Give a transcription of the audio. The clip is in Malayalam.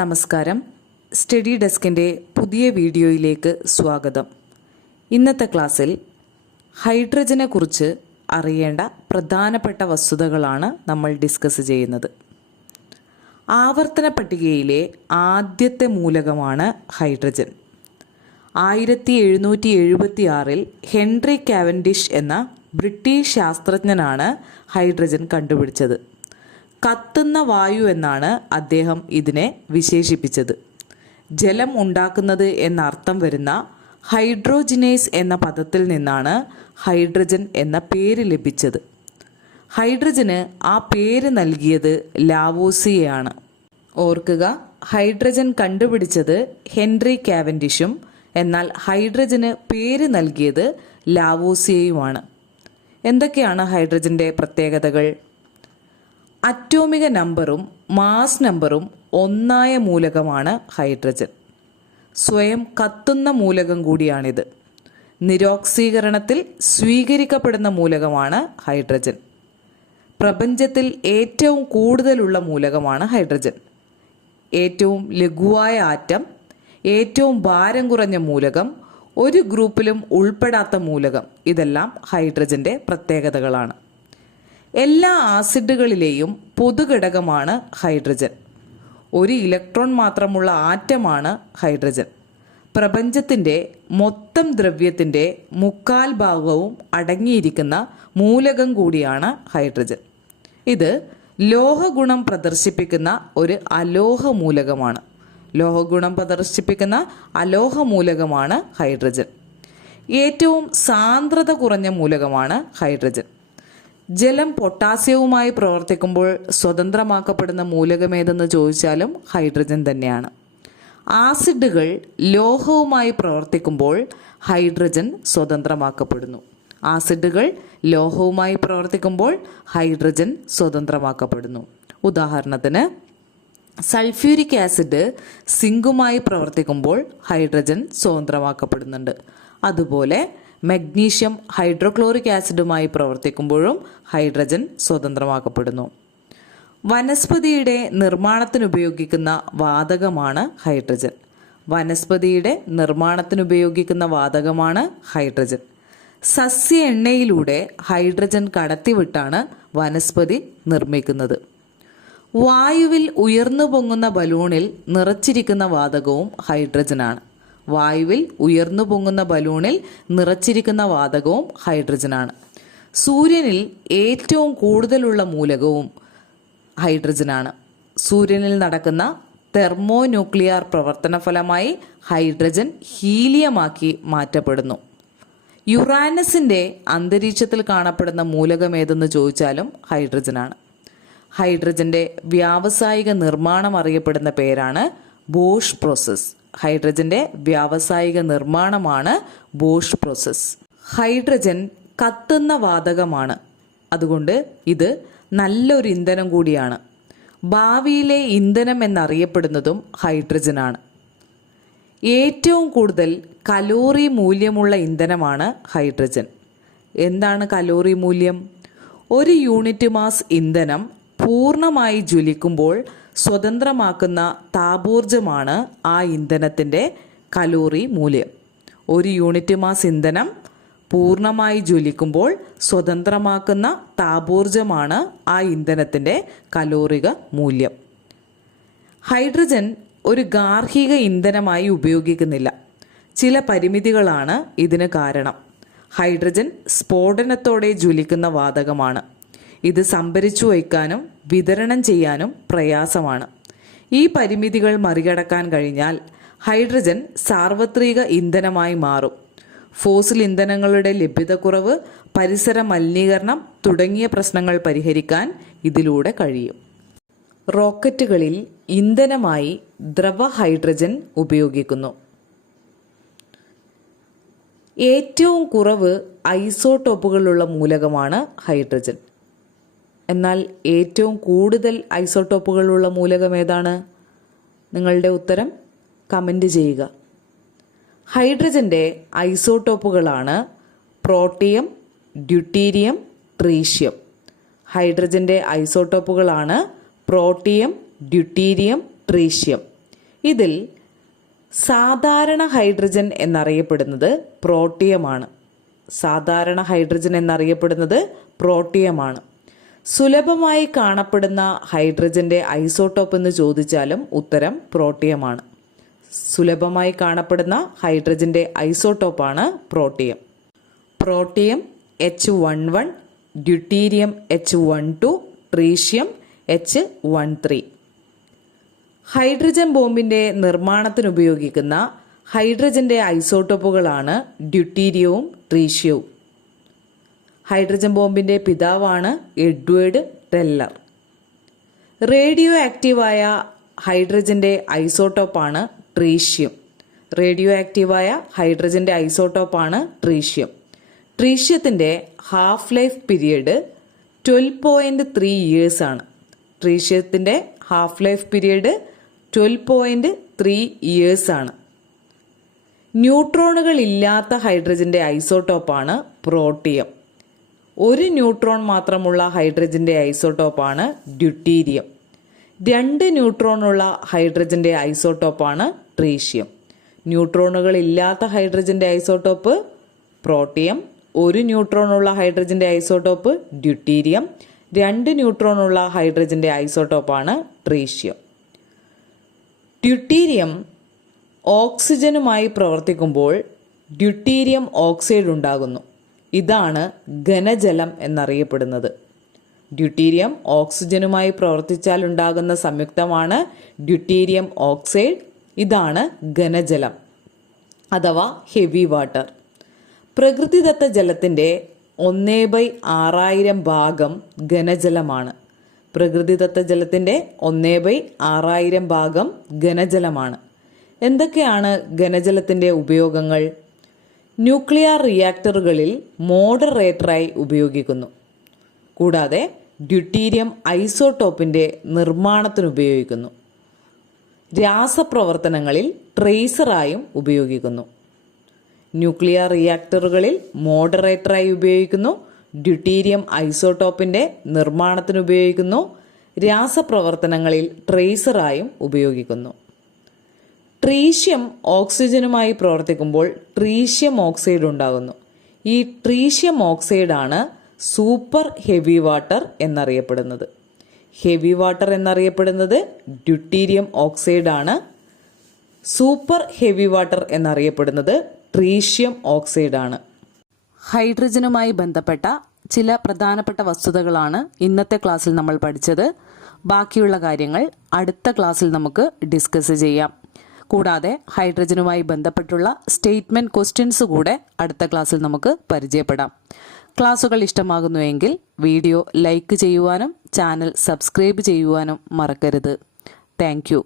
നമസ്കാരം. സ്റ്റഡി ഡെസ്കിൻ്റെ പുതിയ വീഡിയോയിലേക്ക് സ്വാഗതം. ഇന്നത്തെ ക്ലാസ്സിൽ ഹൈഡ്രജനെ കുറിച്ച് അറിയേണ്ട പ്രധാനപ്പെട്ട വസ്തുതകളാണ് നമ്മൾ ഡിസ്കസ് ചെയ്യുന്നത്. ആവർത്തന പട്ടികയിലെ ആദ്യത്തെ മൂലകമാണ് ഹൈഡ്രജൻ. 1776 ഹെൻറി കാവൻഡിഷ് എന്ന ബ്രിട്ടീഷ് ശാസ്ത്രജ്ഞനാണ് ഹൈഡ്രജൻ കണ്ടുപിടിച്ചത്. കത്തുന്ന വായു എന്നാണ് അദ്ദേഹം ഇതിനെ വിശേഷിപ്പിച്ചത്. ജലം ഉണ്ടാക്കുന്നത് എന്നർത്ഥം വരുന്ന ഹൈഡ്രോജിനേസ് എന്ന പദത്തിൽ നിന്നാണ് ഹൈഡ്രജൻ എന്ന പേര് ലഭിച്ചത്. ഹൈഡ്രജന് ആ പേര് നൽകിയത് ലാവോസിയയാണ്. ഓർക്കുക, ഹൈഡ്രജൻ കണ്ടുപിടിച്ചത് ഹെൻറി കാവൻഡിഷും എന്നാൽ ഹൈഡ്രജന് പേര് നൽകിയത് ലാവോസിയയുമാണ്. എന്തൊക്കെയാണ് ഹൈഡ്രജൻ്റെ പ്രത്യേകതകൾ? അറ്റോമിക നമ്പറും മാസ് നമ്പറും ഒന്നായ മൂലകമാണ് ഹൈഡ്രജൻ. സ്വയം കത്തുന്ന മൂലകം കൂടിയാണിത്. നിരോക്സീകരണത്തിൽ സ്വീകരിക്കപ്പെടുന്ന മൂലകമാണ് ഹൈഡ്രജൻ. പ്രപഞ്ചത്തിൽ ഏറ്റവും കൂടുതലുള്ള മൂലകമാണ് ഹൈഡ്രജൻ. ഏറ്റവും ലഘുവായ ആറ്റം, ഏറ്റവും ഭാരം കുറഞ്ഞ മൂലകം, ഒരു ഗ്രൂപ്പിലും ഉൾപ്പെടാത്ത മൂലകം, ഇതെല്ലാം ഹൈഡ്രജൻ്റെ പ്രത്യേകതകളാണ്. എല്ലാ ആസിഡുകളിലെയും പൊതുഘടകമാണ് ഹൈഡ്രജൻ. ഒരു ഇലക്ട്രോൺ മാത്രമുള്ള ആറ്റമാണ് ഹൈഡ്രജൻ. പ്രപഞ്ചത്തിൻ്റെ മൊത്തം ദ്രവ്യത്തിൻ്റെ 3/4 അടങ്ങിയിരിക്കുന്ന മൂലകം കൂടിയാണ് ഹൈഡ്രജൻ. ഇത് ലോഹഗുണം പ്രദർശിപ്പിക്കുന്ന ഒരു അലോഹ മൂലകമാണ്. ലോഹഗുണം പ്രദർശിപ്പിക്കുന്ന അലോഹ മൂലകമാണ് ഹൈഡ്രജൻ. ഏറ്റവും സാന്ദ്രത കുറഞ്ഞ മൂലകമാണ് ഹൈഡ്രജൻ. ജലം പൊട്ടാസ്യവുമായി പ്രവർത്തിക്കുമ്പോൾ സ്വതന്ത്രമാക്കപ്പെടുന്ന മൂലകമേതെന്ന് ചോദിച്ചാലും ഹൈഡ്രജൻ തന്നെയാണ്. ആസിഡുകൾ ലോഹവുമായി പ്രവർത്തിക്കുമ്പോൾ ഹൈഡ്രജൻ സ്വതന്ത്രമാക്കപ്പെടുന്നു. ആസിഡുകൾ ലോഹവുമായി പ്രവർത്തിക്കുമ്പോൾ ഹൈഡ്രജൻ സ്വതന്ത്രമാക്കപ്പെടുന്നു. ഉദാഹരണത്തിന്, സൾഫ്യൂരിക് ആസിഡ് സിങ്കുമായി പ്രവർത്തിക്കുമ്പോൾ ഹൈഡ്രജൻ സ്വതന്ത്രമാക്കപ്പെടുന്നുണ്ട്. അതുപോലെ മഗ്നീഷ്യം ഹൈഡ്രോക്ലോറിക് ആസിഡുമായി പ്രവർത്തിക്കുമ്പോഴും ഹൈഡ്രജൻ സ്വതന്ത്രമാക്കപ്പെടുന്നു. വനസ്പതിയുടെ നിർമ്മാണത്തിനുപയോഗിക്കുന്ന വാതകമാണ് ഹൈഡ്രജൻ. വനസ്പതിയുടെ നിർമ്മാണത്തിനുപയോഗിക്കുന്ന വാതകമാണ് ഹൈഡ്രജൻ. സസ്യ എണ്ണയിലൂടെ ഹൈഡ്രജൻ കടത്തിവിട്ടാണ് വനസ്പതി നിർമ്മിക്കുന്നത്. വായുവിൽ ഉയർന്നു പൊങ്ങുന്ന ബലൂണിൽ നിറച്ചിരിക്കുന്ന വാതകവും ഹൈഡ്രജനാണ്. വായുവിൽ ഉയർന്നു പൊങ്ങുന്ന ബലൂണിൽ നിറച്ചിരിക്കുന്ന വാതകവും ഹൈഡ്രജനാണ്. സൂര്യനിൽ ഏറ്റവും കൂടുതലുള്ള മൂലകവും ഹൈഡ്രജനാണ്. സൂര്യനിൽ നടക്കുന്ന തെർമോന്യൂക്ലിയർ പ്രവർത്തന ഫലമായി ഹൈഡ്രജൻ ഹീലിയമാക്കി മാറ്റപ്പെടുന്നു. യുറാനസിൻ്റെ അന്തരീക്ഷത്തിൽ കാണപ്പെടുന്ന മൂലകം ഏതെന്ന് ചോദിച്ചാലും ഹൈഡ്രജനാണ്. ഹൈഡ്രജൻ്റെ വ്യാവസായിക നിർമ്മാണം അറിയപ്പെടുന്ന പേരാണ് ബോഷ് പ്രോസസ്. ഹൈഡ്രജൻ്റെ വ്യാവസായിക നിർമ്മാണമാണ് ബോഷ് പ്രോസസ്. ഹൈഡ്രജൻ കത്തുന്ന വാതകമാണ്. അതുകൊണ്ട് ഇത് നല്ലൊരു ഇന്ധനം കൂടിയാണ്. ഭാവിയിലെ ഇന്ധനം എന്നറിയപ്പെടുന്നതും ഹൈഡ്രജനാണ്. ഏറ്റവും കൂടുതൽ കലോറി മൂല്യമുള്ള ഇന്ധനമാണ് ഹൈഡ്രജൻ. എന്താണ് കലോറി മൂല്യം? ഒരു യൂണിറ്റ് മാസ് ഇന്ധനം പൂർണ്ണമായി ജ്വലിക്കുമ്പോൾ സ്വതന്ത്രമാക്കുന്ന താപോർജ്ജമാണ് ആ ഇന്ധനത്തിൻ്റെ കലോറി മൂല്യം. ഒരു യൂണിറ്റ് മാസ് ഇന്ധനം പൂർണ്ണമായി ജ്വലിക്കുമ്പോൾ സ്വതന്ത്രമാക്കുന്ന താപോർജ്ജമാണ് ആ ഇന്ധനത്തിൻ്റെ കലോറിക മൂല്യം. ഹൈഡ്രജൻ ഒരു ഗാർഹിക ഇന്ധനമായി ഉപയോഗിക്കുന്നില്ല. ചില പരിമിതികളാണ് ഇതിന് കാരണം. ഹൈഡ്രജൻ സ്ഫോടനത്തോടെ ജ്വലിക്കുന്ന വാതകമാണ്. ഇത് സംഭരിച്ചു വയ്ക്കാനും വിതരണം ചെയ്യാനും പ്രയാസമാണ്. ഈ പരിമിതികൾ മറികടക്കാൻ കഴിഞ്ഞാൽ ഹൈഡ്രജൻ സാർവത്രിക ഇന്ധനമായി മാറും. ഫോസിൽ ഇന്ധനങ്ങളുടെ ലഭ്യതക്കുറവ്, പരിസര മലിനീകരണം തുടങ്ങിയ പ്രശ്നങ്ങൾ പരിഹരിക്കാൻ ഇതിലൂടെ കഴിയും. റോക്കറ്റുകളിൽ ഇന്ധനമായി ദ്രവ ഹൈഡ്രജൻ ഉപയോഗിക്കുന്നു. ഏറ്റവും കുറവ് ഐസോട്ടോപ്പുകളുള്ള മൂലകമാണ് ഹൈഡ്രജൻ. എന്നാൽ ഏറ്റവും കൂടുതൽ ഐസോട്ടോപ്പുകളുള്ള മൂലകം ഏതാണ്? നിങ്ങളുടെ ഉത്തരം കമൻറ്റ് ചെയ്യുക. ഹൈഡ്രജൻ്റെ ഐസോട്ടോപ്പുകളാണ് പ്രോട്ടിയം, ഡ്യൂട്ടീരിയം, ട്രീഷ്യം. ഹൈഡ്രജൻ്റെ ഐസോട്ടോപ്പുകളാണ് പ്രോട്ടിയം, ഡ്യൂട്ടീരിയം, ട്രീഷ്യം. ഇതിൽ സാധാരണ ഹൈഡ്രജൻ എന്നറിയപ്പെടുന്നത് പ്രോട്ടിയമാണ്. സാധാരണ ഹൈഡ്രജൻ എന്നറിയപ്പെടുന്നത് പ്രോട്ടിയമാണ്. സുലഭമായി കാണപ്പെടുന്ന ഹൈഡ്രജന്റെ ഐസോട്ടോപ്പ് എന്ന് ചോദിച്ചാലും ഉത്തരം പ്രോട്ടിയമാണ്. സുലഭമായി കാണപ്പെടുന്ന ഹൈഡ്രജന്റെ ഐസോട്ടോപ്പാണ് protium. Protium H11, deuterium H12, tritium H13. Hydrogen ബോംബിന്റെ നിർമ്മാണത്തിന് ഉപയോഗിക്കുന്ന ഹൈഡ്രജന്റെ ഐസോട്ടോപ്പുകളാണ് ഡ്യൂട്ടീരിയവും ട്രീഷ്യവും. ഹൈഡ്രജൻ ബോംബിന്റെ പിതാവാണ് എഡ്വേർഡ് ടെല്ലർ. റേഡിയോ ആക്റ്റീവായ ഹൈഡ്രജന്റെ ഐസോട്ടോപ്പാണ് ട്രീഷ്യം. റേഡിയോ ആക്റ്റീവായ ഹൈഡ്രജന്റെ ഐസോട്ടോപ്പാണ് ട്രീഷ്യം. ട്രീഷ്യത്തിന്റെ ഹാഫ് ലൈഫ് പീരിയഡ് 12.3 years ആണ്. ട്രീഷ്യത്തിന്റെ ഹാഫ് ലൈഫ് പീരിയഡ് 12.3 years ആണ്. ന്യൂട്രോണുകൾ ഇല്ലാത്ത ഹൈഡ്രജന്റെ ഐസോട്ടോപ്പാണ് പ്രോട്ടിയം. ഒരു ന്യൂട്രോൺ മാത്രമുള്ള ഹൈഡ്രജന്റെ ഐസോട്ടോപ്പാണ് ഡ്യൂട്ടീരിയം. 2 ന്യൂട്രോണുള്ള ഹൈഡ്രജന്റെ ഐസോട്ടോപ്പാണ് ട്രീഷ്യം. ന്യൂട്രോണുകൾ ഇല്ലാത്ത ഹൈഡ്രജന്റെ ഐസോട്ടോപ്പ് പ്രോട്ടിയം. 1 ന്യൂട്രോണുള്ള ഹൈഡ്രജന്റെ ഐസോട്ടോപ്പ് ഡ്യൂട്ടീരിയം. 2 ന്യൂട്രോണുള്ള ഹൈഡ്രജന്റെ ഐസോട്ടോപ്പാണ് ട്രീഷ്യം. ഡ്യൂട്ടീരിയം ഓക്സിജനുമായി പ്രവർത്തിക്കുമ്പോൾ ഡ്യൂട്ടീരിയം ഓക്സൈഡ് ഉണ്ടാകുന്നു. ഇതാണ് ഘനജലം എന്നറിയപ്പെടുന്നത്. ഡ്യൂട്ടീരിയം ഓക്സിജനുമായി പ്രവർത്തിച്ചാൽ ഉണ്ടാകുന്ന സംയുക്തമാണ് ഡ്യൂട്ടീരിയം ഓക്സൈഡ്. ഇതാണ് ഘനജലം അഥവാ ഹെവി വാട്ടർ. പ്രകൃതിദത്ത ജലത്തിന്റെ 1/6000 ഭാഗം ഘനജലമാണ്. പ്രകൃതിദത്ത ജലത്തിന്റെ 1/6000 ഭാഗം ഘനജലമാണ്. എന്തൊക്കെയാണ് ഘനജലത്തിന്റെ ഉപയോഗങ്ങൾ? ന്യൂക്ലിയർ റിയാക്ടറുകളിൽ മോഡറേറ്ററായി ഉപയോഗിക്കുന്നു. കൂടാതെ ഡ്യൂട്ടീരിയം ഐസോട്ടോപ്പിന്റെ നിർമ്മാണത്തിന് ഉപയോഗിക്കുന്നു. രാസപ്രവർത്തനങ്ങളിൽ ട്രേസറായും ഉപയോഗിക്കുന്നു. ന്യൂക്ലിയർ റിയാക്ടറുകളിൽ മോഡറേറ്ററായി ഉപയോഗിക്കുന്നു. ഡ്യൂട്ടീരിയം ഐസോട്ടോപ്പിന്റെ നിർമ്മാണത്തിന് ഉപയോഗിക്കുന്നു. രാസപ്രവർത്തനങ്ങളിൽ ട്രേസറായും ഉപയോഗിക്കുന്നു. ട്രീഷ്യം ഓക്സിജനുമായി പ്രവർത്തിക്കുമ്പോൾ ട്രീഷ്യം ഓക്സൈഡ് ഉണ്ടാകുന്നു. ഈ ട്രീഷ്യം ഓക്സൈഡാണ് സൂപ്പർ ഹെവി വാട്ടർ എന്നറിയപ്പെടുന്നത്. ഹെവി വാട്ടർ എന്നറിയപ്പെടുന്നത് ഡ്യൂട്ടീരിയം ഓക്സൈഡാണ്. സൂപ്പർ ഹെവി വാട്ടർ എന്നറിയപ്പെടുന്നത് ട്രീഷ്യം ഓക്സൈഡാണ്. ഹൈഡ്രജനുമായി ബന്ധപ്പെട്ട ചില പ്രധാനപ്പെട്ട വസ്തുതകളാണ് ഇന്നത്തെ ക്ലാസ്സിൽ നമ്മൾ പഠിച്ചത്. ബാക്കിയുള്ള കാര്യങ്ങൾ അടുത്ത ക്ലാസ്സിൽ നമുക്ക് ഡിസ്കസ് ചെയ്യാം. കൂടാതെ ഹൈഡ്രജനുമായി ബന്ധപ്പെട്ടുള്ള സ്റ്റേറ്റ്മെന്റ് ക്വസ്റ്റ്യൻസ് കൂടെ അടുത്ത ക്ലാസ്സിൽ നമുക്ക് പരിചയപ്പെടാം. ക്ലാസുകൾ ഇഷ്ടമാകുന്നുവെങ്കിൽ വീഡിയോ ലൈക്ക് ചെയ്യുവാനും ചാനൽ സബ്സ്ക്രൈബ് ചെയ്യുവാനും മറക്കരുത്. Thank you.